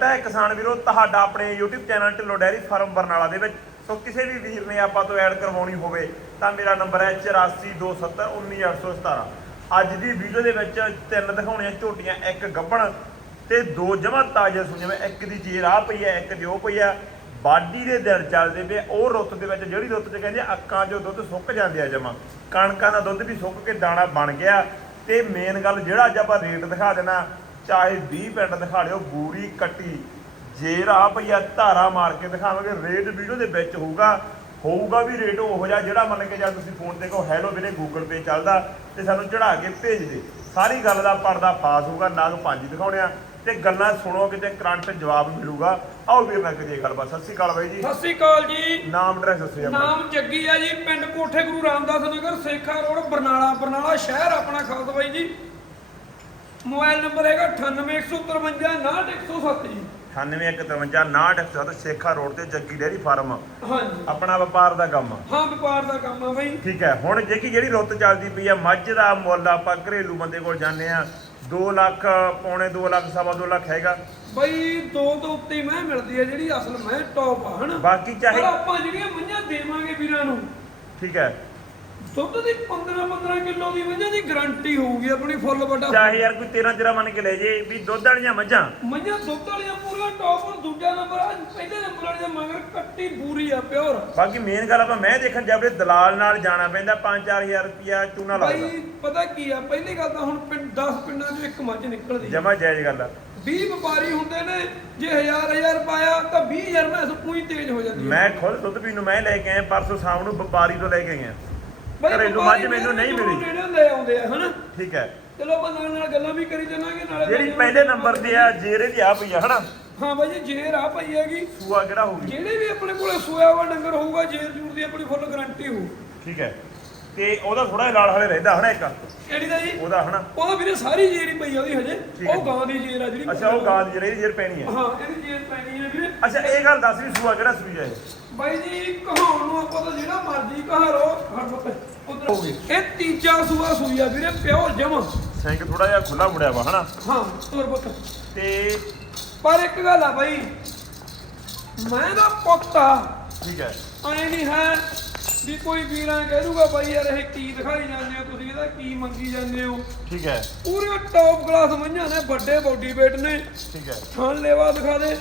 ਤਾਂ ਕਿਸਾਨ ਵੀਰੋ ਤੁਹਾਡਾ ਆਪਣੇ YouTube channel Dhillon dairy farm Barnala ਦੇ ਵਿੱਚ। ਸੋ ਕਿਸੇ ਵੀ ਵੀਰ ਨੇ ਆਪਾਂ ਤੋਂ ਐਡ ਕਰਵਾਉਣੀ ਹੋਵੇ ਤਾਂ ਮੇਰਾ ਨੰਬਰ ਹੈ 8427191817 ਅੱਜ ਦੀ ਵੀਡੀਓ ਦੇ ਵਿੱਚ ਤਿੰਨ ਦਿਖਾਉਣੀਆਂ ਝੋਟੀਆਂ ਇੱਕ ਗੱਭਣ ਤੇ ਦੋ ਜਮਾਂ ਤਾਜ਼ਾ ਸੁਣੀਆਂ ਇੱਕ ਦੀ ਜੇਰ ਆ ਪਈ ਹੈ ਇੱਕ ਦੀ ਉਹ ਪਈ ਹੈ। ਬਾਡੀ ਦੇ ਦਿਨ ਚੱਲਦੇ ਪਏ ਉਹ ਰੁੱਤ ਦੇ ਵਿੱਚ ਜਿਹੜੀ ਰੁੱਤ 'ਚ ਕਹਿੰਦੇ ਆ, ਅੱਕਾਂ 'ਚੋਂ ਦੁੱਧ ਸੁੱਕ ਜਾਂਦੇ ਆ ਜਮਾ। ਕਣਕਾਂ ਦਾ ਦੁੱਧ ਵੀ ਸੁੱਕ ਕੇ ਦਾਣਾ ਬਣ ਗਿਆ। ਤੇ ਮੇਨ ਗੱਲ ਜਿਹੜਾ ਅੱਜ ਆਪਾਂ ਰੇਟ ਦਿਖਾ ਦੇਣਾ ਚਾਹੇ 20 ਪਿੰਡ ਦਿਖਾ ਲਿਓ ਬੂਰੀ ਕੱਟੀ। ਜੇਰ ਆ ਪਈਆ ਧਾਰਾ ਮਾਰ ਕੇ ਦਿਖਾਵਾਂਗੇ ਰੇਟ ਵੀਡੀਓ ਦੇ ਵਿੱਚ ਹੋਊਗਾ। ਹੋਊਗਾ ਵੀ ਰੇਟ ਉਹੋ ਜਿਹਾ ਜਿਹੜਾ ਮੰਨ ਕੇ ਜਦ ਤੁਸੀਂ ਫੋਨ ਤੇ ਕਹੋ ਹੈਲੋ ਵੀਰੇ ਗੂਗਲ ਪੇ ਚੱਲਦਾ ਤੇ ਸਾਨੂੰ ਚੜਾ ਕੇ ਭੇਜ ਦੇ। ਸਾਰੀ ਗੱਲ ਦਾ ਪਰਦਾ ਪਾਸ ਹੋਊਗਾ ਨਾਲ ਪੰਜ ਦਿਖਾਉਣੇ ਆ। ਤੇ ਗੱਲਾਂ ਸੁਣੋ ਕਿਤੇ ਕਰੰਟ ਜਵਾਬ ਮਿਲੂਗਾ। ਆਓ ਵੀਰ ਨਾਲ ਕਰੀਏ ਗੱਲਬਾਤ। ਸਤਿ ਸ਼੍ਰੀ ਅਕਾਲ ਬਾਈ ਜੀ। ਸਤਿ ਸ਼੍ਰੀ ਅਕਾਲ ਜੀ। ਨਾਮ ਐਡਰੈਸ ਦੱਸੋ ਜੀ ਆਪਣਾ। ਨਾਮ ਜੱਗੀ ਆ ਜੀ ਪਿੰਡ ਕੋਠੇ ਗੁਰੂ ਰਾਮਦਾਸ ਨਗਰ ਸੇਖਾ ਰੋਡ ਬਰਨਾਲਾ ਬਰਨਾਲਾ ਸ਼ਹਿਰ ਆਪਣਾ ਖਾਲਸਾ ਬਾਈ ਜੀ। ਮੋਬਾਈਲ ਨੰਬਰ ਹੈਗਾ 9815599107 ਜੀ। 9153 ਸੇਖਾ ਰੋਡ ਤੇ ਜੱਗੀ ਡੇਅਰੀ ਫਾਰਮ। ਹਾਂਜੀ। ਆਪਣਾ ਵਪਾਰ ਦਾ ਕੰਮ। ਆ ਹਾਂ ਵਪਾਰ ਦਾ ਕੰਮ ਆ ਬਾਈ। ਠੀਕ ਹੈ ਹੁਣ ਜੇ ਕਿ ਜਿਹੜੀ ਰੁੱਤ ਚੱਲਦੀ ਪਈ ਆ ਮੱਝ ਦਾ ਮੁੱਲ ਆਪਾਂ ਘਰੇਲੂ ਬੰਦੇ ਕੋਲ ਜਾਂਦੇ ਆ 2 ਲੱਖ ਪੌਣੇ 2 ਲੱਖ ਸਵਾ 2 ਲੱਖ ਹੈਗਾ। ਬਾਈ ਦੋ ਤੋਂ ਉੱਤੇ ਮੈਂ ਮਿਲਦੀ ਹੈ ਜਿਹੜੀ ਅਸਲ ਮੈਂ ਟੌਪ ਆ ਹਨਾ? ਬਾਕੀ ਚਾਹੇ ਆਪਾਂ ਜਿਹੜੀਆਂ ਮੱਝਾਂ ਦੇਵਾਂਗੇ ਵੀਰਾਂ ਨੂੰ ਠੀਕ ਹੈ ਦੁੱਧ ਦੀ 15 15 ਕਿਲੋ ਦੀ ਮੱਝਾਂ ਦੀ ਗਾਰੰਟੀ ਹੋਊਗੀ ਆਪਣੀ ਫੁੱਲ ਵੱਡਾ ਚਾਹੇ ਯਾਰ ਕੋਈ 13 13 ਮੰਨ ਕੇ ਲੈ ਜੇ ਵੀ ਦੁੱਧ ਵਾਲੀਆਂ ਮੱਝਾਂ। ਮੱਝਾਂ ਦੁੱਧ ਵਾਲੀਆਂ ਪੂਰੀਆਂ ਟੌਪ ਔਰ ਦੂਜਾ ਨੰਬਰ ਆ ਪਹਿਲੇ ਨੰਬਰ ਵਾਲੀ ਦੇ ਮਗਰ ਕੱਟੀ ਪੂਰੀ ਆ ਪਿਓਰ ਬਾਕੀ ਮੇਨ ਗੱਲ ਆਪਾਂ ਮੈਂ ਦੇਖਣ ਜਾਵੇ ਦਲਾਲ ਨਾਲ ਜਾਣਾ ਪੈਂਦਾ 5-4000 ਰੁਪਿਆ ਚੂਨਾ ਲੱਗਦਾ ਬਾਈ ਪਤਾ ਕੀ ਆ ਪਹਿਲੀ ਗੱਲ ਤਾਂ ਹੁਣ ਪਿੰਡ 10 ਪਿੰਡਾਂ 'ਚੋਂ ਇੱਕ ਮੱਝ ਨਿਕਲਦੀ। ਜਮਾ ਜਾਇਜ਼ ਗੱਲ ਆ। 20 ਵਪਾਰੀ ਹੁੰਦੇ ਨੇ ਜੇ ਹਜ਼ਾਰ ਹਜ਼ਾਰ ਪਾਇਆ ਤਾਂ 20000 ਮੈਂ ਸਪੂਈ ਤੇਜ਼ ਹੋ ਜਾਂਦੀ ਮੈਂ ਖੁਦ ਦੁੱਧ ਪੀਣ ਨੂੰ ਮੈਂ ਲੈ ਕੇ ਆਇਆ ਪਰਸੋਂ ਸ਼ਾਮ ਨੂੰ ਵਪਾਰੀ ਤੋਂ ਲੈ ਕੇ ਆਇਆ। ਬਾਈ ਘਰੇਲੂ ਵਪਾਰੀ ਮੱਝ ਮੈਨੂੰ ਨਹੀਂ ਮਿਲੀ। ਨੇੜੇ ਲੈ ਆਉਂਦੇ ਆ ਹਨਾ? ਠੀਕ ਹੈ। ਚਲੋ ਆਪਾਂ ਨਾਲ ਨਾਲ ਗੱਲਾਂ ਵੀ ਕਰੀ ਚੱਲਾਂਗੇ ਨਾਲੇ ਜਿਹੜੀ ਪਹਿਲੇ ਨੰਬਰ ਤੇ ਆ ਜੇਰੇ ਦੀ ਆ ਪਈ ਆ ਹਨਾ? ਹਾਂ ਬਾਈ ਜੀ ਜੇਰ ਆ ਪਈ ਹੈਗੀ। ਸੂਆ ਕਿਹੜਾ ਹੋਊਗੀ? ਜਿਹੜੇ ਵੀ ਆਪਣੇ ਕੋਲੇ ਸੋਇਆ ਵਾ ਡੰਗਰ ਹੋਊਗਾ ਜੇਰ ਜੂਰ ਦੀ ਆਪਣੀ ਫੁੱਲ ਗਾਰੰਟੀ ਹੋਊ। ਠੀਕ ਹੈ। ਤੇ ਉਹਦਾ ਥੋੜਾ ਜਿਹਾ ਲਾਲ ਹਲੇ ਰਹਿੰਦਾ ਹਨਾ ਇੱਕ? ਕਿਹੜੀ ਦਾ ਜੀ? ਉਹਦਾ ਹਨਾ? ਉਹਦਾ ਵੀਰੇ ਸਾਰੀ ਜੇਰ ਹੀ ਪਈ ਆ ਉਹਦੀ ਹਜੇ। ਹੈ। ਉਹ ਗਾਂ ਦੀ ਜੇਰ ਆ ਜਿਹੜੀ ਅੱਛਾ ਉਹ ਗਾਂ ਦੀ ਜਿਹੜੀ ਜੇਰ ਪੈਣੀ ਹੈ ਹਾਂ ਇਹਦੀ ਜੇਰ ਪੈਣੀ ਹੈ ਵੀਰੇ। ਅੱਛਾ ਇਹ ਗੱਲ ਦੱਸ ਵੀ ਸੂਆ ਕਿਹੜਾ ਸੂਈ ਹੈ ਇਹ? ਬਾਈ ਜੀ ਕਹਾਉਣ ਨੂੰ ਆਪਾਂ ਤਾਂ ਜਿਹੜਾ ਮਰਜ਼ੀ ਕਹਾਰੋ ਹਰ ਉਧਰ ਹੋਊਗੀ। ਇਹ ਤੀਜਾ ਸੂਆ ਸੂਈ ਆ ਵੀਰੇ ਪਿਓਰ ਜਮਾ। ਸਿੰਘ ਥੋੜਾ ਜਿਹਾ ਖੁੱਲਾ ਮੁੜਿਆ ਵਾ ਹਨਾ? ਹਾਂ ਤੁਰ ਪੁੱਤ। ਤੇ ਪਰ ਇੱਕ ਗੱਲ ਆ ਬਾਈ ਮੈਂ ਦਾ ਪੁੱਤ ਆ। ਠੀਕ ਹੈ। ਐ ਨਹੀਂ ਹੈ ਵੀ ਕੋਈ ਵੀਰਾਂ ਕਹਿ ਦੂਗਾ ਬਾਈ ਯਾਰ ਇਹ ਕੀ ਦਿਖਾਈ ਜਾਂਦੇ ਹੋ? ਤੁਸੀਂ ਇਹਦਾ ਕੀ ਮੰਗੀ ਜਾਂਦੇ ਹੋ? ਠੀਕ ਹੈ। ਪੂਰੇ ਟੌਪ ਕਲਾਸ ਮਈਆਂ ਨੇ ਵੱਡੇ ਬੋਡੀ weight ਨੇ। ਠੀਕ ਹੈ। ਥਣ ਲੈਵਾ ਦਿਖਾ ਦੇ।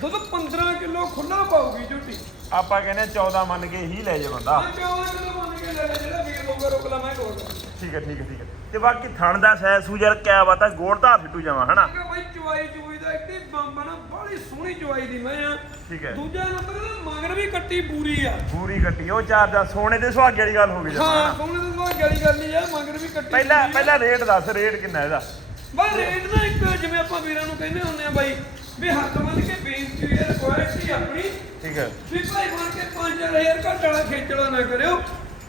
ਦੁੱਧ 15 ਕਿਲੋ ਖੁੱਲਾ ਪਾਉਗੀ ਝੁੱਟੀ। ਆਪਾਂ ਕਹਿੰਦੇ 14 ਮੰਨ ਕੇ ਹੀ ਲੈ ਜੇ ਬੰਦਾ। ਮੈਂ ਕਿਉਂ ਕਿਲੋ ਮੰਨ ਕੇ ਲੈ ਲੈ ਜਿਹੜਾ ਵੀਰ ਹੋਊਗਾ ਰੋਕ ਲਾ ਮੈਂ ਕੋਲ ਠੀਕ ਹੈ ਠੀਕ ਹੈ ਠੀਕ ਹੈ। ਤੇ ਬਾਕੀ ਥਣ ਦਾ ਸੈਸ ਸੂ ਯਾਰ ਕਿਆ ਬਾਤ ਆ ਗੋੜ ਧਾਰ ਫਿੱਟੂ ਜਾਵਾ ਹਨਾ? ਕਿਹਾ ਬਾਈ ਚੁਆਈ ਚੁਆਈ ਦਾ ਇੱਥੇ ਬੰਬ ਆ ਨਾ ਬੜੀ ਸੋਹਣੀ ਚੁਆਈ ਦੀ ਮੈਂ ਆ। ਠੀਕ ਹੈ। ਦੂਜਾ ਨੰਬਰ ਦਾ ਮਗਰ ਵੀ ਕੱਟੀ ਪੂਰੀ ਆ। ਪੂਰੀ ਕੱਟੀ ਉਹ ਚਾਰ ਦਾ ਸੋਨੇ ਦੇ ਸੁਹਾਗੇ ਵਾਲੀ ਗੱਲ ਹੋ ਗਈ ਜਮਾਂ, ਹਾਂ ਹਨਾ? ਸੋਹਣੇ ਤੋਂ ਬਾਅਦ ਗਲੀ ਗੱਲ ਨਹੀਂ ਆ ਮਗਰ ਵੀ ਕੱਟੀ ਪਹਿਲਾਂ ਪੂਰੀ ਆ। ਪਹਿਲਾਂ ਰੇਟ ਦੱਸ ਰੇਟ ਕਿੰਨਾ ਇਹਦਾ? ਬਾਈ ਰੇਟ ਨਾ ਇੱਕ ਜਿਵੇਂ ਆਪਾਂ ਵੀਰਾਂ ਨੂੰ ਕਹਿੰਦੇ ਹੁੰਦੇ ਆ ਬਾਈ ਵੀ ਹੱਥ ਬੰਨ ਕੇ ਬੇਨਤੀ ਹੈ ਕੁਆਲਿਟੀ ਆਪਣੀ। ਠੀਕ ਹੈ। ਵੀ ਭਾਈ ਬਣ ਕੇ 5000 ਘੱਟ ਵਾਲਾ ਖੇਚਲਾ ਨਾ ਕਰਿਓ।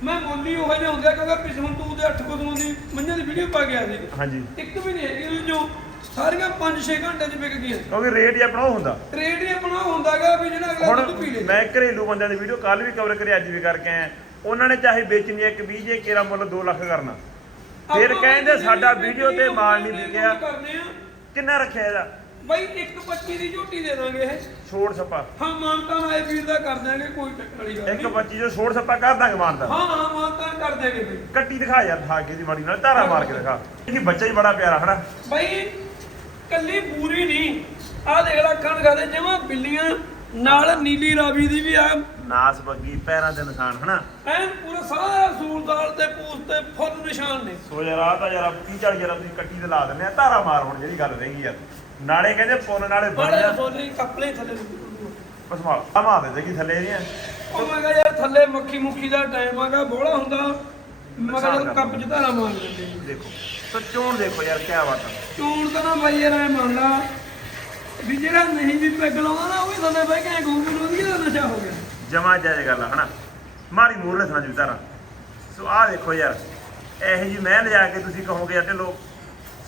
ਮੈਂ ਮੁੱਲੀ ਉਹ ਜਿਹਾ ਹੁੰਦਾ ਕਿਉਂਕਿ ਪਿਛੋਂ ਤੂੰ ਦੇ 8 ਕਦੋਂ ਦੀ ਮੰਝਾਂ ਦੀ ਵੀਡੀਓ ਪਾ ਗਿਆ ਸੀ ਹਾਂਜੀ। ਇੱਕ ਵੀ ਨਹੀਂ ਹੈਗੀ ਜੋ ਸਾਰੀਆਂ 5-6 ਘੰਟੇ ਚ ਵਿਕ ਗਈਆਂ। ਕਿਉਂਕਿ ਰੇਟ ਹੀ ਆਪਣਾ ਉਹ ਹੁੰਦਾ। ਰੇਟ ਹੀ ਆਪਣਾ ਹੁੰਦਾਗਾ ਵੀ ਜਿਹੜਾ ਅਗਲਾ ਦੁੱਧ ਪੀ ਲੇ। ਮੈਂ ਘਰੇਲੂ ਬੰਦਿਆਂ ਦੀ ਵੀਡੀਓ ਕੱਲ ਵੀ ਕਵਰ ਕਰੀ ਅੱਜ ਵੀ ਕਰਕੇ ਆਇਆ। ਉਹਨਾਂ ਨੇ ਚਾਹੇ ਵੇਚਣੀ ਇੱਕ 20 ਜੇ ਕੇਰਾ ਮੁੱਲ 2 ਲੱਖ ਕਰਨਾ। ਫਿਰ ਕਹਿੰਦੇ ਸਾਡਾ ਵੀਡੀਓ ਤੇ ਮਾਲ ਨਹੀਂ ਵਿਕਿਆ। ਕਿੰਨਾ ਰੱਖਿਆ ਇਹਦਾ? ਬਾਈ 125 ਦੀ ਝੋਟੀ ਦੇ ਦਾਂਗੇ ਇਹ। ਛੋੜ ਛੱਪਾ। ਹਾਂ ਮਾਨਤਾ ਨਾਲ ਵੀਰ ਦਾ ਕਰ ਦਾਂਗੇ ਕੋਈ ਚੱਕਰ ਵਾਲੀ ਗੱਲ ਇੱਕ ਨਹੀਂ। 25 ਜੋ ਛੋੜ ਛੱਪਾ ਕਰ ਦਾਂਗੇ ਮਾਨਦਾ ਹਾਂ ਹਾਂ ਮਾਨਤਾ ਕਰ ਦਾਂਗੇ ਬਈ। ਕੱਟੀ ਦਿਖਾ ਯਾਰ ਠਾਕੇ ਦੀ ਮਾੜੀ ਨਾਲ ਧਾਰਾ ਮਾਰ ਕੇ ਦਿਖਾ। ਇਹ ਬੱਚਾ ਹੀ ਬੜਾ ਪਿਆਰਾ ਹਨਾ? ਬਾਈ ਕੱਲੀ ਪੂਰੀ ਨਹੀਂ। ਆਹ ਦੇਖ ਲੈ ਅੱਖਾਂ ਦਿਖਾ ਦੇ ਜਮਾ ਬਿੱਲੀਆਂ ਨਾਲ ਨੀਲੀ ਰਾਵੀ ਦੀ ਵੀ ਆ। ਨਾਸ ਬੱਗੀ ਪੈਰਾਂ ਦੇ ਨਿਸ਼ਾਨ ਹਨਾ? ਐਨ ਪੂਰਾ ਸਾਰਾ ਸੂਰਦਾਲ ਤੇ ਪੂਸ ਤੇ ਫੁੱਲ ਨਿਸ਼ਾਨ ਨੇ। ਸੋ ਯਾਰ ਆ ਤਾਂ ਯਾਰ 30 40 ਯਾਰ ਤੁਸੀਂ ਕੱਟੀ ਤੇ ਲਾ ਦਿੰਦੇ ਆ ਧਾਰਾ ਮਾਰ ਹੁਣ ਜਿਹੜੀ ਗੱਲ ਰਹੀ ਯਾਰ ਨਾਲੇ ਕਹਿੰਦੇ ਪੁੰਨ ਨਾਲੇ ਬੜੇ ਬਣਿਆ ਫੁੱਲ ਹੀ ਕੱਪੜੇ ਥੱਲੇ ਨੂੰ ਪਸਮਾਲ ਆ। ਮਾਰ ਦੇ ਕਿ ਥੱਲੇ ਦੀਆਂ। ਉਹ ਮੈਂ ਕਿਹਾ ਯਾਰ ਥੱਲੇ ਮੱਖੀ ਮੁੱਖੀ ਦਾ ਟਾਈਮ ਆਗਾ ਬੋਲਾ ਹੁੰਦਾ। ਮੈਂ ਕਿਹਾ ਨੁਕਸਾਨ ਜਦੋਂ ਕੱਪ ਚ ਧਾਰਾ ਮਾਰ ਲੈਂਦੇ। ਦੇਖੋ ਸੋ ਚੋਣ ਦੇਖੋ ਯਾਰ ਕੀ ਬਾਤ ਆ। ਚੋਣ ਤਾਂ ਨਾ ਬਾਈ ਯਾਰ ਐ ਮੰਨ ਲਾ ਵੀ ਜਿਹੜਾ ਨਹੀਂ ਵੀ ਪੈਗ ਲਾਉਂਦਾ ਨਾ ਉਹ ਵੀ ਥੱਲੇ ਬਹਿ ਕੇ ਗੂੰ ਨੂੰ ਵਧੀਆ ਦਾ ਨਸ਼ਾ ਹੋ ਗਿਆ। ਜਮਾ ਜਾਏ ਗੱਲ ਆ, ਹਨਾ? ਮਾਰੀ ਮੂਰਲੇ ਥਾਂ ਜੂ ਤਾਰਾ ਸੋ ਆ ਦੇਖੋ ਯਾਰ ਇਹੋ ਜੀ ਮੈਂ ਲਿਜਾ ਕੇ ਤੁਸੀਂ ਕਹੋਗੇ ਯਾਰ ਢਿੱਲੋ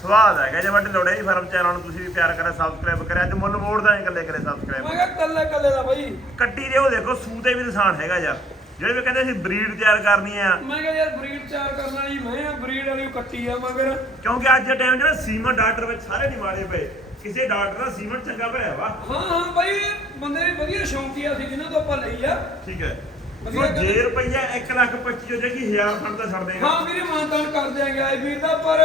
ਸਵਾਦ ਹੈਗਾ ਜੇ ਵੱਡੇ ਲੋੜੇ ਦੀ ਫਰਮ ਚੈਨਲ ਨੂੰ ਤੁਸੀਂ ਵੀ ਪਿਆਰ ਕਰਿਆ ਸਬਸਕ੍ਰਾਈਬ ਕਰਿਆ ਅੱਜ ਮੁੱਲ ਮੋੜਦਾ ਇਕੱਲੇ ਕਰੇ ਸਬਸਕ੍ਰਾਈਬ ਮੈਂ ਕਿਹਾ ਕੱਲੇ ਕੱਲੇ ਦਾ ਬਾਈ। ਕੱਟੀ ਦੇ ਉਹ ਦੇਖੋ ਸੂ ਤੇ ਵੀ ਨਿਸ਼ਾਨ ਹੈਗਾ ਯਾਰ। ਜਿਹੜੇ ਵੀ ਕਹਿੰਦੇ ਸੀ ਬਰੀਡ ਤਿਆਰ ਕਰਨੀ ਆ। ਮੈਂ ਕਿਹਾ ਯਾਰ ਬਰੀਡ ਤਿਆਰ ਕਰਨ ਵਾਲੀ ਮੈਂ ਆ ਬਰੀਡ ਵਾਲੀ ਕੱਟੀ ਆ ਮਗਰ ਕਿਉਂਕਿ ਅੱਜ ਦੇ ਟਾਈਮ ਜਿਹੜਾ ਸੀਮਾ ਡਾਕਟਰ ਵਿੱਚ ਸਾਰੇ ਨਹੀਂ ਮਾੜੇ ਪਏ। ਕਿਸੇ ਡਾਕਟਰ ਦਾ ਸੀਮਨ ਚੰਗਾ ਭਰਿਆ ਵਾ। ਹਾਂ ਹਾਂ ਬਾਈ ਬੰਦੇ ਵਧੀਆ ਸ਼ੌਂਕੀਆ ਸੀ ਜਿਨ੍ਹਾਂ ਤੋਂ ਆਪਾਂ ਲਈ ਆ। ਠੀਕ ਹੈ। ਗੱਲ- ਜੇ ਰੁਪਈਆ 1 ਲੱਖ 25 ਹੋ ਜਾਏਗੀ 1000 ਫੰਡ ਤਾਂ ਛੱਡ ਦੇਗਾ। ਹਾਂ ਵੀਰੇ ਮਾਨਤਾਨ ਕਰ ਦਿਆਂਗੇ ਆਏ ਵੀਰ ਦਾ ਪਰ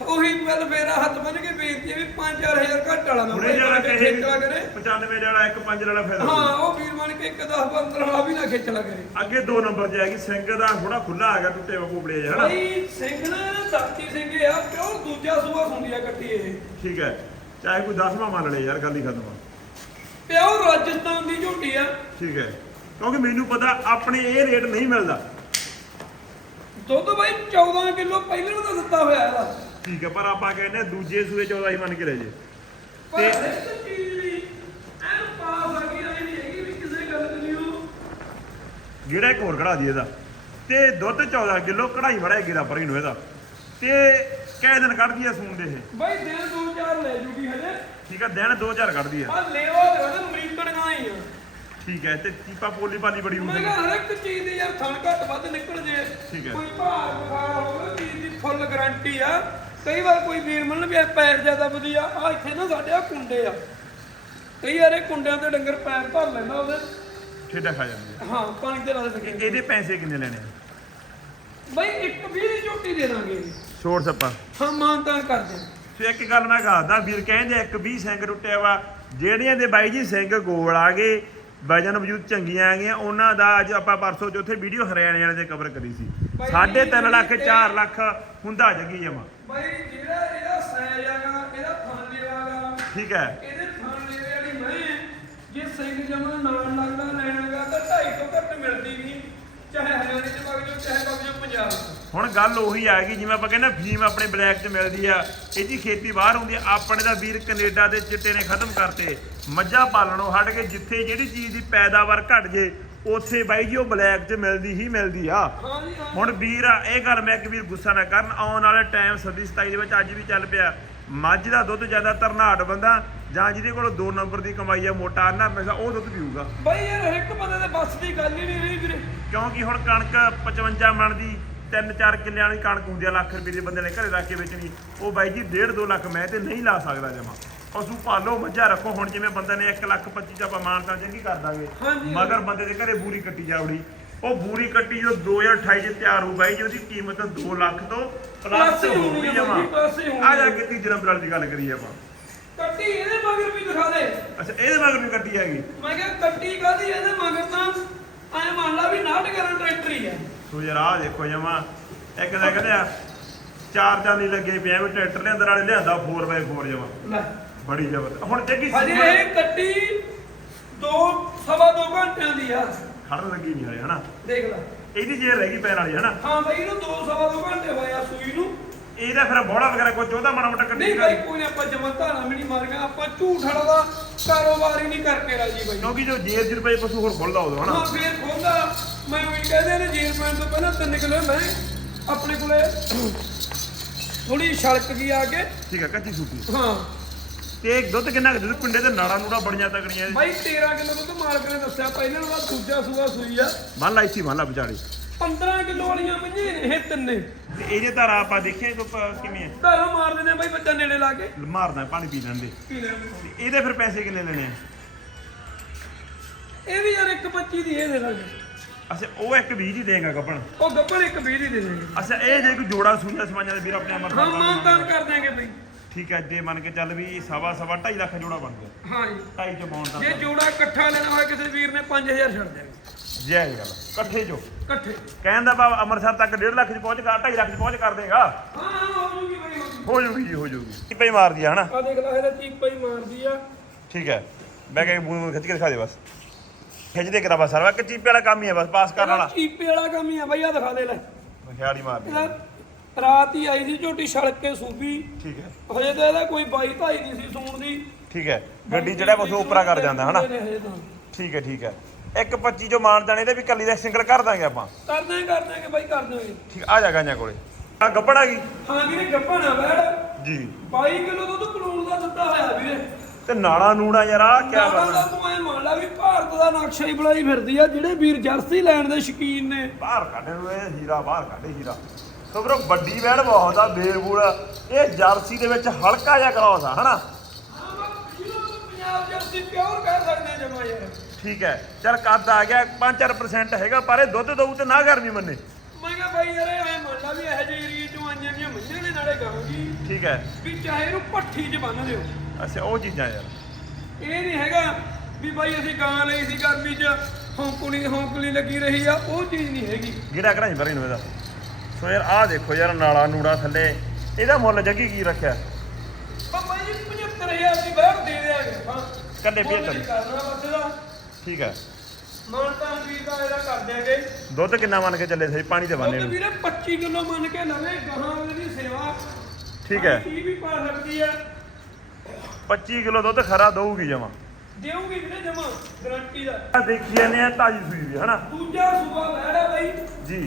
ਉਹੀ ਗੱਲ ਫੇਰ ਹੱਥ ਬੰਨ ਕੇ ਬੇਨਤੀ ਹੈ ਵੀ 5-4000 ਘੱਟ ਵਾਲਾ ਨਾ ਹੁਣੇ ਕੇ ਕਹੇ ਖੇਚਲਾ ਕਰੇ। 95 ਵਾਲਾ 1 5 ਵਾਲਾ ਫਾਇਦਾ। ਹਾਂ ਉਹ ਵੀਰ ਬਣ ਕੇ ਇੱਕ 10 15 ਵਾਲਾ ਵੀ ਨਾ ਖੇਚਲਾ ਕਰੇ। ਅੱਗੇ ਦੋ ਨੰਬਰ ਜਾਏਗੀ ਸਿੰਘ ਦਾ ਥੋੜਾ ਖੁੱਲਾ ਆ ਗਿਆ ਟੁੱਟੇ ਵਾ ਕੋਬਲੇ ਜਿਹਾ ਹਨਾ ਬਾਈ ਸਿੰਘ ਨਾ ਦਾਤੀ ਸਿੰਘ ਆ ਪਿਓ ਦੂਜਾ ਸੂਆ ਹੁੰਦੀ ਆ ਕੱਟੀ ਇਹ? ਠੀਕ ਹੈ। ਚਾਹੇ ਕੋਈ 10ਵਾਂ ਮੰਨ ਲੈ ਯਾਰ ਗੱਲ ਹੀ ਖਤਮ ਆ। ਪਿਓ ਰਾਜਸਥਾਨ ਦੀ ਝੋਟੀ ਆ। ਠੀਕ ਹੈ। ਕਿਉਂਕਿ ਮੈਨੂੰ ਪਤਾ ਆਪਣੇ ਇਹ ਰੇਟ ਨਹੀਂ ਮਿਲਦਾ। ਦੁੱਧ ਬਾਈ 14 ਕਿਲੋ ਪਹਿਲਾਂ ਦਾ ਦਿੱਤਾ ਹੋਇਆ ਇਹਦਾ। ਠੀਕ ਹੈ ਪਰ ਆਪਾਂ ਕਹਿੰਦੇ ਆ ਦੂਜੇ ਸੂਏ 14 ਹੀ ਮੰਨ ਕੇ ਲੈ ਜੇ। ਪਰ ਤੇ- ਹਰ ਇੱਕ ਚੀਜ਼ ਵੀ ਐਨ ਪਾਸ ਆ ਗਈ ਇਹ ਨਹੀਂ ਹੈਗੀ ਵੀ ਕਿਸੇ ਗੱਲ ਦੀ ਨਹੀਂ ਉਹ। ਜਿਹੜਾ ਇੱਕ ਹੋਰ ਕਢਾ ਦੀ ਇਹਦਾ। ਤੇ ਦੁੱਧ 14 ਕਿਲੋ ਕਢਾਈ ਮੜਾ ਗਿਰਾ ਪਰ ਇਹਨੂੰ ਇਹਦਾ। ਤੇ ਕੈ ਦਿਨ ਕੱਢਦੀ ਆ ਸੂਣ ਦੇ ਇਹ? ਬਾਈ ਦਿਨ ਦੋ ਚਾਰ ਲੈ ਜੂਗੀ ਹਜੇ। ਠੀਕ ਹੈ ਦਿਨ 2000 ਕੱਢਦੀ ਆ। ਆ ਲੇਵਾ ਦੇ ਮਰੀਕੜੀਆਂ ਹੀ ਆ। ਠੀਕ ਹੈ ਤੇ ਚੀਪਾ ਪੋਲੀ ਪਾਲੀ ਬੜੀ ਮੈਂ ਹੁੰਦੀ ਕਿਹਾ ਹਰ ਇੱਕ ਚੀਜ਼ ਦੀ ਯਾਰ ਥਣ ਘੱਟ ਵੱਧ ਨਿਕਲ ਜੇ। ਠੀਕ ਹੈ। ਕੋਈ ਭਾਰ ਬੁਖਾਰ ਹੋਵੇ ਚੀਜ਼ ਦੀ ਫੁੱਲ ਗਾਰੰਟੀ ਆ। ਕਈ ਵਾਰ ਕੋਈ ਵੀਰ ਮੰਨ ਵੀ ਪੈਰ ਜ਼ਿਆਦਾ ਵਧੀਆ ਆ ਇੱਥੇ ਨਾ ਸਾਡੇ ਆ ਕੁੰਡੇ ਆ। ਕਈ ਵਾਰ ਕੁੰਡਿਆਂ ਤੇ ਡੰਗਰ ਪੈਰ ਧਰ ਲੈਂਦਾ ਉਹਦੇ। ਠੇਡਾ ਖਾ ਜਾਂਦੀ ਹਾਂ ਪਾਣੀ ਦੇ ਨਾਲ ਸਕੇ ਇਹ- ਇਹਦੇ ਪੈਸੇ ਕਿੰਨੇ ਲੈਣੇ? ਬਾਈ ਇੱਕ 20 ਦੀ ਝੋਟੀ ਦੇ ਦਾਂਗੇ। ਛੋੜ ਸੱਪਾ। ਹਾਂ ਮਾਨਤਾਨ ਕਰ ਦੇ ਤੇ ਇੱਕ ਗੱਲ ਮੈਂ ਕਹਦਾ ਵੀਰ ਕਹਿੰਦੇ ਇੱਕ 20 ਸਿੰਘ ਟੁੱਟਿਆ ਵਾ ਜਿਹੜੀਆਂ ਦੇ ਬਾਈ ਜੀ ਸਿੰਘ ਗੋਲ ਆ ਗਏ ਵਜਨ ਵਜੂਦ ਚੰਗੀਆਂ ਆ ਗਈਆਂ ਉਹਨਾਂ ਦਾ ਅੱਜ ਆਪਾਂ ਪਰਸੋਂ ਚੌਥੇ ਵੀਡੀਓ ਹਰਿਆਣੇ ਵਾਲੇ ਦੇ ਕਵਰ ਕਰੀ ਸੀ। ਬਾਈ ਸਾਢੇ ਜੀ, 3 ਲੱਖ ਇਹ- 4 ਲੱਖ ਹੁੰਦਾ ਜਗੀ ਜਮਾ। ਬਾਈ ਜਿਹੜਾ ਇਹਦਾ ਸਾਇਜ਼ ਆਗਾ ਇਹਦਾ ਥਣ ਲੇਵਾਗਾ ਠੀਕ ਹੈ। ਇਹਦੇ ਥਣ ਲੇਵੇ ਵਾਲੀ ਮੈਂ ਜੇ ਸਿੰਘ ਜਮਾ ਨਾਲ ਲੱਗਦਾ ਲੈਣਾਗਾ ਤਾਂ 2.5 ਤੋਂ ਘੱਟ ਮਿਲਦੀ ਨਹੀਂ। ਚਾਹੇ ਹਰਿਆਣੇ ਚ ਵਗ ਜਾਓ ਚਾਹੇ ਵਗ ਜਾਓ ਪੰਜਾਬ ਹੁਣ ਗੱਲ ਉਹੀ ਆ ਗਈ ਜਿਵੇਂ ਆਪਾਂ ਕਹਿੰਦੇ ਫੀਮ ਆਪਣੇ ਬਲੈਕ 'ਚ ਮਿਲਦੀ ਆ ਇਹਦੀ ਖੇਤੀ ਬਾਹਰ ਹੁੰਦੀ ਆ ਆਪਣੇ ਦਾ ਵੀਰ ਕੈਨੇਡਾ ਦੇ ਚਿੱਟੇ ਨੇ ਖਤਮ ਕਰਤੇ। ਮੱਝਾਂ ਪਾਲਣੋਂ ਹਟ ਕੇ ਜਿੱਥੇ ਜਿਹੜੀ ਚੀਜ਼ ਦੀ ਪੈਦਾਵਾਰ ਘਟ ਜੇ ਉੱਥੇ ਬਾਈ ਜੀ ਉਹ ਬਲੈਕ 'ਚ ਮਿਲਦੀ ਹੀ ਮਿਲਦੀ ਆ। ਹੁਣ ਵੀਰ ਆ, ਇਹ ਗੱਲ ਮੈਂ ਕਿ ਵੀਰ ਗੁੱਸਾ ਨਾ ਕਰਨ ਆਉਣ ਵਾਲੇ ਟਾਈਮ ਸਦੀ 27 ਦੇ ਵਿੱਚ ਅੱਜ ਵੀ ਚੱਲ ਪਿਆ। ਮੱਝ ਦਾ ਦੁੱਧ ਜ਼ਿਆਦਾਤਰ ਨਾੜ ਬੰਦਾ ਜਾਂ ਜਿਹਦੇ ਕੋਲ 2 ਨੰਬਰ ਦੀ ਕਮਾਈ ਆ ਮੋਟਾ ਨਾ ਪੈਸਾ ਉਹ ਦੁੱਧ ਪੀਊਗਾ। ਬਾਈ ਯਾਰ ਇੱਕ ਬੰਦੇ ਦੇ ਬੱਸ ਦੀ ਗੱਲ ਹੀ ਨਹੀਂ ਰਹੀ ਵੀਰੇ। ਕਿਉਂਕਿ ਹੁਣ ਕਣਕ 55 ਮਣ ਦੀ 3-4 ਕਿੱਲਿਆਂ ਵਾਲੀ ਕਣਕ ਹੁੰਦੀ ਆ ਲੱਖ ਰੁਪਏ ਦੇ ਬੰਦੇ ਨੇ ਘਰੇ ਰੱਖ ਕੇ ਵੇਚਣੀ। ਉਹ ਬਾਈ ਜੀ 1.5-2 ਲੱਖ ਮੈਂ ਤੇ ਨਹੀਂ ਲਾ ਸਕਦਾ ਜਮਾ। ਪਸ਼ੂ ਪਾਲੋ ਮੱਝਾਂ ਰੱਖੋ। ਹੁਣ ਜਿਵੇਂ ਬੰਦੇ ਨੇ 1 ਲੱਖ 25 ਚ ਆਪਾਂ ਮਾਨਤਾ ਚੰਗੀ ਕਰ ਦਾਂਗੇ। ਮਗਰ ਬੰਦੇ ਦੇ ਘਰੇ ਬੂਰੀ ਕੱਟੀ ਜਾਵੜੀ ਉਹ ਬੂਰੀ ਕੱਟੀ ਜੋ 2028 ਚ ਤਿਆਰ ਹੋ ਬਾਈ ਜੀ ਉਹਦੀ ਕੀਮਤ 2 ਲੱਖ ਤੋਂ ਪਲੱਸ ਹੀ ਹੋਣੀ ਹੋਊਗੀ ਆ ਜੀ, ਆ ਆ। ਕੇ ਤੀਜੇ ਨੰਬਰ ਵਾਲੀ ਦੀ ਗੱਲ ਕਰੀਏ ਆਪਾਂ। ਕੱਟੀ ਇਹਦੇ ਮਗਰ ਵੀ ਦਿਖਾ ਦੇ। ਅੱਛਾ ਇਹਦੇ ਮਗਰ ਵੀ ਕੱਟੀ ਹੈਗੀ। ਮੈਂ ਕਿਹਾ ਕੱਟੀ ਕਾਦੀ ਇਹਦੇ ਮਗਰ ਤਾਂ ਐ ਮੰਨ ਲਾ ਵੀ ਨਾਟ ਕਰਨ ਟਰੈਕਟਰ ਹੀ ਆ। ਸੋ ਯਾਰ ਆਹ ਦੇਖੋ ਜਮਾ। ਇੱਕ ਤਾਂ ਕਹਿੰਦੇ ਆ ਚਾਰ ਨਹੀਂ ਲੱਗੇ ਪਿਆ ਵੀ ਟਰੈਕਟਰ ਦੇ ਅੰਦਰ ਵਾਲੇ ਲਿਆਂਦਾ 4x4 ਜਮਾ। ਲੈ। ਬੜੀ ਜ਼ਬਰਦਸਤ ਹੁਣ ਜੱਗੀ ਹਜੇ ਇਹ ਕੱਟੀ ਦੋ ਸਵਾ ਦੋ ਘੰਟਿਆਂ ਦੀ ਆ। ਖੜਨ ਲੱਗੀ ਨਹੀਂ ਹਲੇ ਹਨਾ? ਦੇਖ ਲੈ। ਇਹਦੀ ਜੇ ਰਹਿ ਗਈ ਪੈਣ ਵਾਲੀ ਹਨਾ? ਹਾਂ ਬਈ ਇਹਨੂੰ ਦੋ ਸਵਾ ਦੋ ਘੰਟੇ ਹੋਏ ਆ ਸੂਈ ਨੂੰ। ਇਹਦਾ ਫਿਰ ਬੋੜਾ ਵਗੈਰਾ ਕੋਈ ਚੋਦਾ ਮਾੜਾ ਮੋਟਾ ਕੱਢੀ ਨਹੀਂ। ਬਾਈ ਕੋਈ ਨੀ ਆਪਾਂ ਜਮਾ ਧਾਰਾ ਵੀ ਨਹੀਂ ਮਾਰੀਆਂ ਆਪਾਂ ਝੂਠ ਦਾ ਕਾਰੋਬਾਰ ਹੀ ਨਹੀਂ ਕਰਕੇ ਰਾਜੀ ਬਾਈ। ਕਿਉਂਕਿ ਜੋ ਜੇਰ ਜਰ ਰੁਪਏ ਪਸ਼ੂ ਹੋਰ ਖੁੱਲਦਾ ਉਦੋਂ ਹਨਾ? ਹਾਂ ਫੇਰ ਖੋਲਦਾ ਮੈਂ ਵੀ ਕਹਿੰਦੇ ਨੇ ਜੇਲ ਪੈਣ ਤੋਂ ਪਹਿਲਾਂ 3 ਕਿਲੋ ਮੈਂ ਆਪਣੇ ਕੋਲੇ ਥੋੜੀ ਛਲਕ ਗਈ ਆ ਕੇ ਠੀਕ ਹੈ ਕੱਚੀ ਸੂਪੀ ਹਾਂ। ਤੇ ਇੱਕ ਦੁੱਧ ਕਿੰਨਾ ਕੁ ਦੁੱਧ? ਪਿੰਡੇ ਤੇ ਨਾੜਾ ਨੂੜਾ ਬੜੀਆਂ ਤਕੜੀਆਂ ਇਹਦੇ। ਬਾਈ 13 ਕਿਲੋ ਦੁੱਧ ਮਾਲਕ ਨੇ ਦੱਸਿਆ ਪਹਿਲਾਂ ਉਹਦਾ ਦੂਜਾ ਸੂਆ ਸੂਈ ਆ। ਮੰਨ ਲਾ ਇੱਥੇ ਮੰਨ ਲਾ ਵਿਚਾਲੇ। 15 ਕਿਲੋ ਵਾਲੀਆਂ ਮੰਝੇ ਨੇ ਇਹ ਤਿੰਨੇ। ਤੇ ਇਹਦੇ ਧਾਰਾ ਆਪਾਂ ਦੇਖਿਆ ਇਹ ਕਿਵੇਂ ਹੈ ਘਰੋਂ ਮਾਰ ਦਿੰਦੇ ਆ ਬਾਈ ਬੱਚਾ ਨੇੜੇ ਲਾ ਕੇ। ਮਾਰਦਾ ਪਾਣੀ ਪੀ ਲੈਂਦੇ। ਪੀ ਤੇ ਇਹਦੇ ਫਿਰ ਪੈਸੇ ਕਿੰਨੇ ਲੈਣੇ ਆ? ਇਹ ਵੀ ਯਾਰ ਇੱਕ 25 ਦੀ ਇਹ ਦੇ ਦਾਂਗੇ। ਅੱਛਾ ਉਹ ਇੱਕ 20 ਦੀ ਦੇਗਾ ਕੱਪਣ ਉਹ ਗੱਬੜ ਇੱਕ 20 ਦੀ ਦੇ ਦਾਂਗੇ। ਅੱਛਾ ਇਹ ਜੇ ਕੋਈ ਜੋੜਾ ਸੂਈਆਂ ਸਮਾਈਆਂ ਦੇ ਵੀਰ ਆਪਣੇ ਅਮਰ ਹਾਂ ਮਾਨਤਾਨ ਕਰ ਦਿਆਂਗੇ ਬਈ। ਠੀਕ ਹੈ ਜੇ ਮੰਨ ਕੇ ਚੱਲ ਵੀ ਸਵਾ ਸਵਾ 2.5 ਲੱਖ ਜੋੜਾ ਬਣ ਗਿਆ। ਹਾਂ ਜੀ। 2.5 ਚ ਪਾਉਣ ਦਾ ਜੇ ਜੋੜਾ ਇਕੱਠਾ ਲੈਣਾ ਹੋਇਆ ਕਿਸੇ ਵੀਰ ਨੇ 5000 ਛੱਡ ਦਿਆਂਗੇ ਜੈ ਗੱਲ ਇਕੱਠੇ ਜੋ ਇਕੱਠੇ। ਕਹਿਣ ਦਾ ਭਾਵ ਅੰਮ੍ਰਿਤਸਰ ਤੱਕ 1.5 ਲੱਖ ਚ ਪਹੁੰਚ ਕਰ 2.5 ਲੱਖ ਚ ਪਹੁੰਚ ਕਰ ਦੇਗਾ। ਹਾਂ ਹਾਂ ਜੂਗੀ ਬਈ ਹੋ ਹੋ ਜੂਗੀ ਜੀ ਹੋ ਜੂਗੀ। ਟਿੱਪੇ ਹੀ ਮਾਰਦੀ ਆ ਹਨਾ? ਆ ਦੇਖ ਲੈ ਇਹਦਾ ਚੀਪਾ ਹੀ ਮਾਰਦੀ ਆ। ਠੀਕ ਹੈ ਬੈ ਕੇ ਬੂੰਦ ਬੂੰਦ ਖਿੱਚ ਕੇ ਦਿਖਾ ਦੇ ਬਸ। ਖਿੱਚ ਦੇ ਕਰਾ ਬਸ ਸਰਵਾ ਕਿ ਚੀਪੇ ਵਾਲਾ ਕੰਮ ਹੀ ਹੈ ਬਸ ਪਾਸ ਕਰਨ ਵਾਲਾ। ਚੀਪੇ ਵਾਲਾ ਕੰਮ ਹੀ ਆ ਬਈ ਆ ਦਿਖਾ ਦੇ ਲੈ। ਖਿਆਲ ਹੀ ਮਾਰਦੀ ਇਹਦਾ ਰਾਤ ਹੀ ਆਈ ਸੀ ਝੋਟੀ ਛਲਕ ਕੇ ਸੂਬੀ। ਠੀਕ ਹੈ। ਹਜੇ ਤਾਂ ਇਹਦਾ ਕੋਈ 22 ਢਾਈ ਨਹੀਂ ਸੀ ਸੂਣ ਦੀ। ਠੀਕ ਹੈ। ਗੱਡੀ ਜਿਹੜਾ ਬਸ ਉਹ ਉੱਪਰਾ ਕਰ ਜਾਂਦਾ ਹਨਾ? ਹਜੇ ਤਾਂ। ਠੀਕ ਹੈ ਠੀਕ ਹੈ। ਇੱਕ 25 ਜੋ ਮਾਨ ਜਾਣੇ ਤੇ ਵੀ ਕੱਲੀ ਦਾ ਸਿੰਗਲ ਕਰ ਦਾਂਗੇ ਆਪਾਂ। ਕਰਦੇ ਕਰ ਦਾਂਗੇ ਬਾਈ ਕਰ ਦਾਂਗੇ। ਠੀਕ ਆ ਜਾ ਗਾਂਆਂ ਕੋਲੇ। ਆ ਗੱਬੜ ਆ ਗਈ। ਹਾਂ ਵੀਰੇ ਗੱਪਣਾ ਬੈੜ ਜੀ। 22 ਕਿਲੋ ਦੁੱਧ ਪਲੂਣ ਦਾ ਦਿੱਤਾ ਹੋਇਆ ਵੀਰੇ। ਤੇ ਨਾਲਾ ਨੂੜਾ ਯਾਰ ਆ ਕੀ ਬਾਤ ਤੂੰ ਐ ਮੰਨ ਲਾ ਵੀ ਭਾਰਤ ਦਾ ਨਕਸ਼ਾ ਹੀ ਬਣਾਈ ਫਿਰਦੀ ਆ ਜਿਹੜੇ ਵੀਰ ਜਰਸੀ ਲੈਣ ਦੇ ਸ਼ਕੀਨ ਨੇ। ਬਾਹਰ ਕੱਢੇ ਇਹ ਹੀਰਾ ਬਾਹਰ ਕੱਢੇ ਹੀਰਾ। ਸੋ ਬਰੋ ਵੱਡੀ ਵੈੜ ਬਹੁਤ ਆ ਬੇਰਬੂਲ ਇਹ ਜਰਸੀ ਦੇ ਵਿੱਚ ਹਲਕਾ ਜਿਹਾ ਕਰਾਉਸ ਆ ਹਨਾ? ਪੰਜਾਬ ਜਰਸੀ ਪਿਓਰ ਕਹਿ ਸਕਦੇ ਆ ਜਮਾ ਯਾਰ ਠੀਕ ਹੈ। ਚਲ ਕੱਦ ਆ ਗਿਆ 5-4% ਹੈਗਾ ਪਰ ਇਹ ਦੁੱਧ ਦਊ ਤੇ ਨਾ ਗਰਮੀ ਮੰਨੇ। ਮੈਂ ਕਿਹਾ ਬਾਈ ਯਾਰ ਐ ਮੰਨ ਲਾ ਵੀ ਇਹੋ ਜਿਹੇ ਏਰੀਏ ਚੋਂ ਆਈਆਂ ਦੀਆਂ ਮੱਝਾਂ ਨੇ ਨਾਲੇ ਗਾਂਗੀ ਠੀਕ ਹੈ। ਵੀ ਚਾਹੇ ਇਹਨੂੰ ਪੱਠੀ 'ਚ ਬੰਨ ਦਿਓ। ਅੱਛਾ ਉਹ ਚੀਜ਼ਾਂ ਯਾਰ। ਇਹ ਨਹੀਂ ਹੈਗਾ ਵੀ ਬਾਈ ਅਸੀਂ ਗਾਂ ਲਈ ਸੀ ਗਰਮੀ 'ਚ ਹੌਂਕਣੀ ਹੌਂਕਲੀ ਲੱਗੀ ਰਹੀ ਆ ਉਹ ਚੀਜ਼ ਨਹੀਂ ਹੈਗੀ। ਭਰੀ ਨੂੰ ਇਹਦਾ। ਸੋ ਯਾਰ ਆਹ ਦੇਖੋ ਯਾਰ ਨਾਲਾ ਨੂੜਾ ਥੱਲੇ। ਇਹਦਾ ਮੁੱਲ ਜੱਗੀ ਕੀ ਰੱਖਿਆ? ਬਾਈ ਜੀ 75000 ਦੀ ਬਾਹਰ ਦੇ ਦਿਆਂਗੇ ਹਾਂ ਕੱਲੇ ਮੁੱਲ ਪਝੱਤਰ। ਨਹੀਂ ਕਰਨਾ ਬੱਚੇ ਦਾ ਠੀਕ ਹੈ। ਮਾਨਤਾਂ ਵੀਰ ਦਾ ਇਹਦਾ ਕਰ ਦਿਆਂਗੇ। ਦੁੱਧ ਕਿੰਨਾ ਮੰਨ ਕੇ ਚੱਲੇ ਸਹੀ ਪਾਣੀ ਤੇ ਬੰਨੇ ਉਹ ਨੂੰ। ਵੀਰੇ 25 ਕਿਲੋ ਮੰਨ ਕੇ ਲਵੇ ਗਾਂ ਦੀ ਸੇਵਾ। ਠੀਕ ਹੈ। ਕੀ ਵੀ ਪਾ ਸਕਦੀ ਆ। 25 ਕਿਲੋ ਦੁੱਧ ਖਰਾ ਦਊਗੀ ਜਮਾ। ਦੇਊਗੀ ਵੀਰੇ ਜਮਾ ਗਾਰੰਟੀ ਦਾ। ਆ ਦੇਖੀ ਜਾਂਦੇ ਆ ਤਾਜੀ ਸੂਈ ਵੀ ਹਨਾ? ਦੂਜਾ ਸੂਬਾ ਬਹਿੜਾ ਬਾਈ। ਜੀ।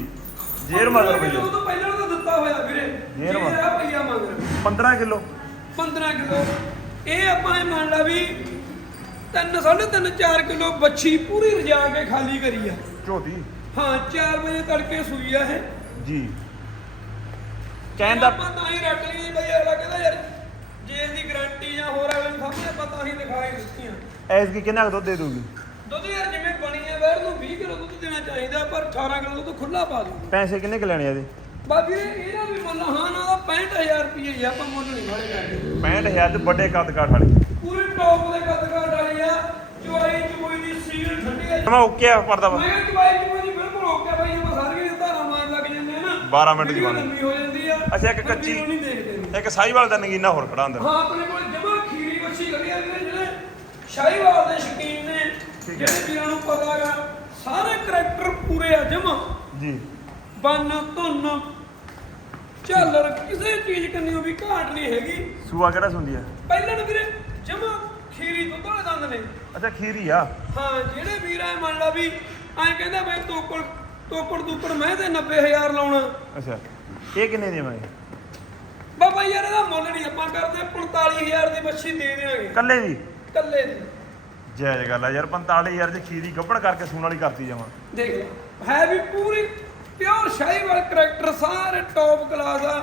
ਜੇਰ ਮਗਰ ਪਈ ਉਹ। ਤੋਂ ਪਹਿਲਾਂ ਤਾਂ ਦਿੱਤਾ ਹੋਇਆ ਵੀਰੇ। ਜੇਰ ਮਗਰ। ਆ ਪਈਆ ਮਗਰ 15 ਕਿਲੋ। 15 ਕਿਲੋ। ਇਹ ਆਪਾਂ ਇਹ ਮੰਨ ਲਾ ਵੀ ਤਿੰਨ ਸਾਢੇ ਤਿੰਨ 4 ਕਿਲੋ ਬੱਛੀ ਪੂਰੀ ਰਜਾ ਕੇ ਖਾਲੀ ਕਰੀ ਆ। ਝੋਟੀ। ਹਾਂ 4 ਵਜੇ ਤੜਕੇ ਸੂਈ ਆ ਇਹ। ਜੀ। ਕਹਿਣ ਦਾ ਆਪਾਂ ਤਾਂ ਹੀ ਰੱਖ ਲਈ ਬਈ ਅਗਲਾ ਕਹਿੰਦਾ ਯਾਰ ਜੇ ਇਹਦੀ ਗਾਰੰਟੀ ਜਾਂ ਹੋਰ ਅਗਲੇ ਨੂੰ ਸਾਹਮਣੇ ਆਪਾਂ ਤਾਂ ਹੀ ਦਿਖਾਈ ਦਿੱਤੀਆਂ। ਐਸ ਕੀ ਕਿੰਨਾ ਕੁ ਦੁੱਧ ਦੇ ਦੂਗੀ ਦੁੱਧ ਯਾਰ ਜਿਵੇਂ ਬਣੀ ਵੈਰ ਨੂੰ 20 ਕਿਲੋ ਦੁੱਧ ਦੇਣਾ ਚਾਹੀਦਾ ਪਰ 18 ਕਿਲੋ ਦੁੱਧ ਖੁੱਲਾ ਪਾ ਦੂੰਗਾ ਪੈਸੇ ਕਿੰਨੇ ਕੁ ਲੈਣੇ ਆ ਇਹਦੇ? ਬਾਬੀ ਇਹਦਾ ਵੀ ਮੁੱਲ ਹਾਂ ਨਾ ਦਾ 65000 ਰੁਪਏ ਹੀ ਆਪਾਂ ਮੁੱਲ ਨਹੀਂ ਵਾਲੇ ਕਰਦੇ 65000 ਤੇ ਵੱਡੇ ਕੱਦ ਕਾਠ ਵਾਲੀ ਪੂਰੇ ਟੌਪ ਦੇ ਕੱਦਕਾਟ ਵਾਲੀ ਆ ਚੁਆਈ ਚੁਆਈ ਦੀ ਸੀਲ ਠੰਡੀ ਆ। ਮੈਂ ਓਕੇ ਆ ਪੜਦਾ ਵਾ। ਮੈਂ ਕਿਹਾ ਚੁਆਈ ਚੁਆਈ ਦੀ ਬਿਲਕੁਲ ਓਕੇ ਬਾਈ ਆਪਾਂ ਸਾਰੀਆਂ ਧਾਰਾਂ ਮਾਰ ਲੱਗ ਜਾਂਦੇ ਆ ਨਾ। 12 ਮਿੰਟ ਦੀ ਲੰਮੀ ਹੋ ਜਾਂਦੀ ਆ। ਅੱਛਾ, ਇੱਕ ਕੱਚੀ-। ਇੱਕ ਸਾਈਵਾਲ ਦਾ ਨਗੀਨਾ ਹੋਰ ਖੜਾ ਹੁੰਦਾ ਹਾਂ ਆਪਣੇ ਕੋਲ ਜਮਾ ਖੀਰੀ ਵੱਛੀ ਖੜੀ ਆ ਜਿਹੜੇ ਸ਼ਾਹੀਵਾਲ ਦੇ ਸ਼ਕੀਨ ਠੀਕ ਹੈ। ਜਿਹੜੇ ਵੀਰਾਂ ਨੂੰ ਪਤਾ ਹੈਗਾ ਸਾਰੇ ਕਰੈਕਟਰ ਪੂਰੇ ਆ ਜਮਾ। ਜੀ। ਬੰਨ ਧੁੰਨ। ਝਾਲਰ ਕਿਸੇ ਚੀਜ਼ ਕੰਨੀ ਵੀ ਘਾਟ ਨਹੀਂ ਹੈਗੀ। ਸੂਆ ਕਿਹੜਾ ਸੁੰਦੀ ਆ? ਪਹਿਲਾਂ ਨੂੰ ਵੀਰੇ ਜਮਾ ਖੀਰੀ ਦੁੱਧ ਵਾਲੇ ਦੰਦ ਨੇ। ਅੱਛਾ ਖੀਰੀ ਆ। ਹਾਂ ਜਿਹੜੇ ਵੀਰ ਮੰਨ ਲਾ ਵੀ ਐਂ ਕਹਿੰਦਾ ਬਈ ਤੋਕੜ ਤੋਕੜ ਦੂਕੜ ਮੈਂ ਤੇ 90000 ਲਾਉਣਾ। ਅੱਛਾ ਇਹ ਕਿੰਨੇ ਦੀ ਮੈਂ? ਬਾਬਾ ਯਾਰ ਇਹਦਾ ਮੁੱਲ ਨਹੀਂ ਆਪਾਂ ਕਰਦੇ 45000 ਦੀ ਬੱਚੀ ਦੇ ਦੇਾਂਗੇ ਕੱਲੇ ਦੀ? ਕੱਲੇ ਦੀ। ਜਾਇਜ਼ ਗੱਲ ਆ ਯਾਰ 45000 ਦੀ ਖੀਰੀ ਗੱਭਣ ਕਰਕੇ ਸੂਣ ਵਾਲੀ ਕਰਤੀ ਜਾਵਾਂ ਦੇਖ ਲਓ ਹੈ ਵੀ ਪੂਰੀ ਪਿਓਰ ਸ਼ਾਹੀਵਾਲ ਕਰੈਕਟਰ ਸਾਰੇ ਟੌਪ ਕਲਾਸ ਆ।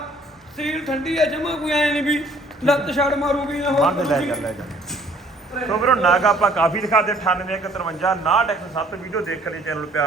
ਸੀਲ ਠੰਡੀ ਆ ਜਮਾ ਕੋਈ ਐ ਨਹੀਂ ਵੀ ਲੱਤ ਛੜ ਮਾਰੂਗੀ ਜਾਂ ਹੋਰ ਬੰਦ ਲੈ। ਕਰ ਲੈ ਕਰ ਸੋ ਵੀਰੋ ਨਾਗ ਆਪਾਂ ਕਾਫੀ ਦਿਖਾਦੇ 98 153 61 107 ਵੀਡੀਓ ਦੇਖ ਲਈ ਚੈਨਲ ਪਿਆਰ